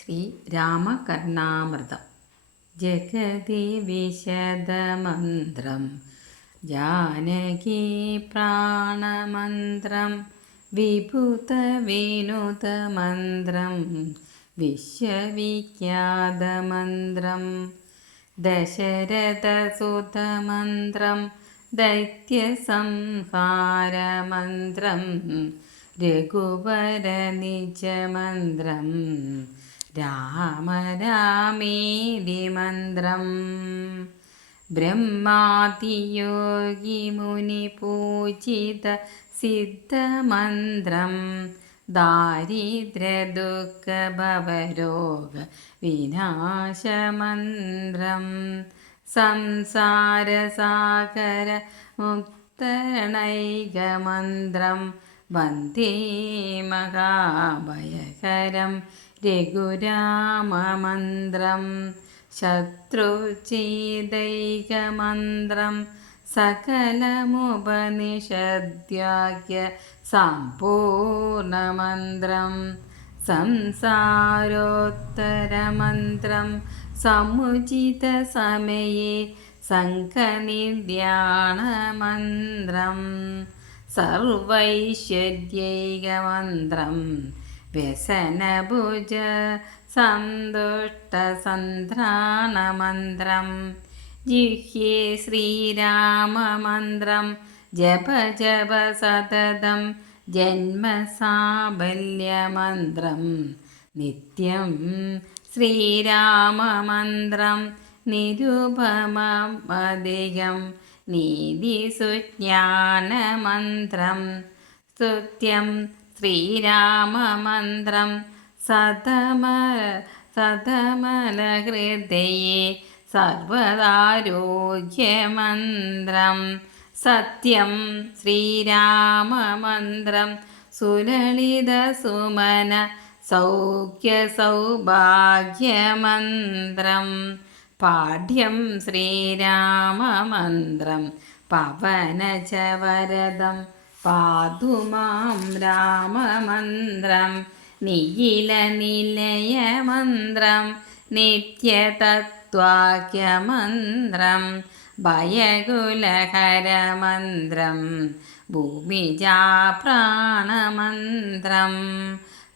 ശ്രീ രാമകർണാമൃതം. ജഗതി വിശദമന്ത്രം ജാനകി പ്രാണമന്ത്രം വിഭുതവിനുതമന്ത്രം വിശ്വവിഖ്യാതമന്ത്രം ദശരഥസുതമന്ത്രം ദൈത്യസംഹാരമന്ത്രം രഘുവരനിജമന്ത്രം മന്ത്രം ബ്രഹ്മാതിയോഗി മുനി പൂജിത സിദ്ധമന്ത്രം. ദാരിദ്ര്യദുഃഖഭവരോഗ വിനാശമന്ത്രം. സംസാരസാഗര മുക്തരണൈകമന്ത്രം വന്ദേ മഹാഭയകരം രഘുരാമമന്ത്രം. ശത്രുചേതൈകമന്ത്രം സകലമുപനിഷദ്വാക്യ സമ്പൂർണമന്ത്രം. സംസാരോത്തരമന്ത്രം. സമുചിതസമയെ സംഘനിര്യാണമന്ത്രം. സർവൈശ്വര്യൈകമന്ത്രം. വ്യസനഭുജ സന്തുഷ്ടസന്ത്രാണമന്ത്രം ജിഹ്യേ ശ്രീരാമമന്ത്രം. ജപ ജപ സതതം. ജന്മസാബല്യമന്ത്രം. നിത്യം ശ്രീരാമമന്ത്രം. നിരുപമധികം നീതിസുജ്ഞാനമന്ത്രം. സ്തുത്യം ശ്രീരാമമന്ത്രം. സതമ സതമലഹൃദയെ സർവദാരോഗ്യമന്ത്രം. സത്യം ശ്രീരാമമന്ത്രം. സുലളിതസുമന സൗഖ്യസൗഭാഗ്യമന്ത്രം പാഠ്യം ശ്രീരാമമന്ത്രം. പവനചവരദം പാതു മാം രാമമന്ത്രം നിഖിലനിലയമന്ത്രം നിത്യതത്വാക്യമന്ത്രം ഭയകുലഹരമന്ത്രം ഭൂമിജാപ്രാണമന്ത്രം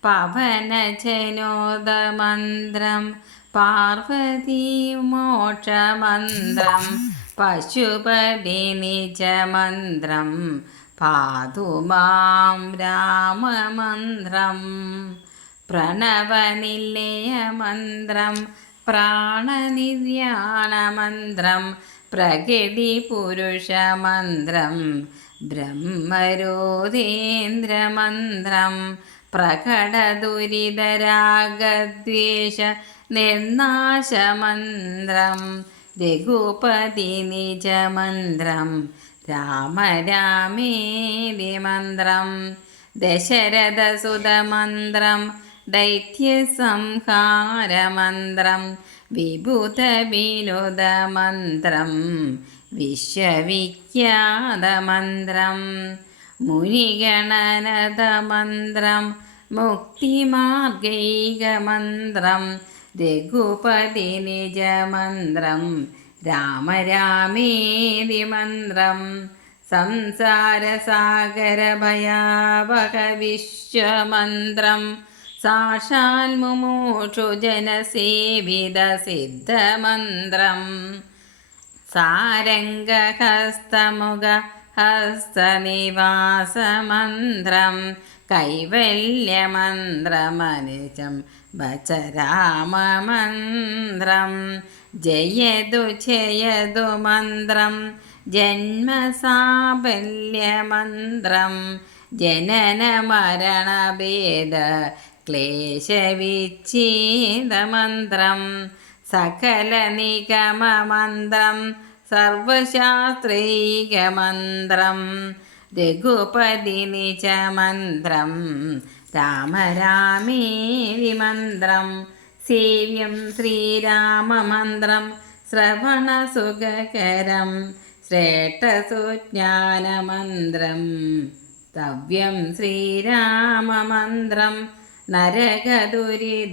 പവനജനോദമന്ത്രം പാർവതീമോക്ഷമന്ത്രം പശുപതി നിജമന്ത്രം പാതു മാം രാമമന്ത്രം. പ്രണവനിലയമന്ത്രം പ്രാണനിര്യാണമന്ത്രം പ്രകൃതിപുരുഷമന്ത്രം ബ്രഹ്മരോധേന്ദ്രമന്ത്രം പ്രകടദുരിതരാഗദ്വേഷ നിർനാശമന്ത്രം. രഘുപതി നിജമന്ത്രം. രാമ രാമേതി മന്ത്രം ദശരഥസുതമന്ത്രം ദൈത്യസംഹാരമന്ത്രം വിഭുതവിനുതമന്ത്രം വിശ്വവിഖ്യാതമന്ത്രം മുനിഗണനതമന്ത്രം മുക്തിമാർഗൈകമന്ത്രം രഘുപതി നിജമന്ത്രം രാമ രാമേതി മന്ത്രം സംസാരസാഗരഭയാവക വിശ്വമന്ത്രം സാക്ഷാൽ സിദ്ധമന്ത്രം. സാരംഗഹസ്തമുഖ ഹസ്തനിവാസമന്ത്രം കൈവല്യമന്ത്രമനുജം ഭജരാമമന്ത്രം ജയതു ജയതു മന്ത്രം. ജന്മസാബല്യമന്ത്രം. ജനനമരണഭേദ ക്ലേശവിച്ഛേദമന്ത്രം. സകലനിഗമമന്ത്രം സർവശാസ്ത്രൈകമന്ത്രം. രഘുപതി നിജമന്ത്രം രാമ രാമേരി മന്ത്രം. സേവ്യം ശ്രീരാമമന്ത്രം. ശ്രവണസുഖകരം. ശ്രേഷ്ഠസുജ്ഞാനമന്ത്രം. തവ്യം ശ്രീരാമമന്ത്രം. നരകദുരി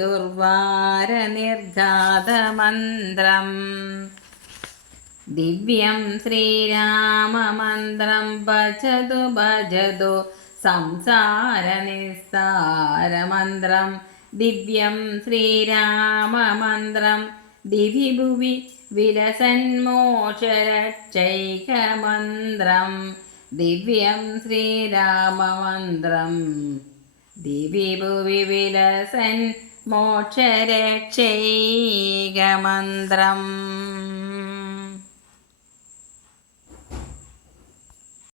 ദിവ്യം ശ്രീരാമമന്ത്രം ഭജതു ഭജതു. സംസാരനിസ്താരമന്ത്രം ദിവ്യം ശ്രീരാമമന്ത്രം ദിവി ഭുവി വിലസന്മോക്ഷരക്ഷൈകമന്ത്രം ദിവ്യം ശ്രീരാമമന്ത്രം ദിവി ഭുവി വിലസൻ മോക്ഷരക്ഷൈകമന്ത്രം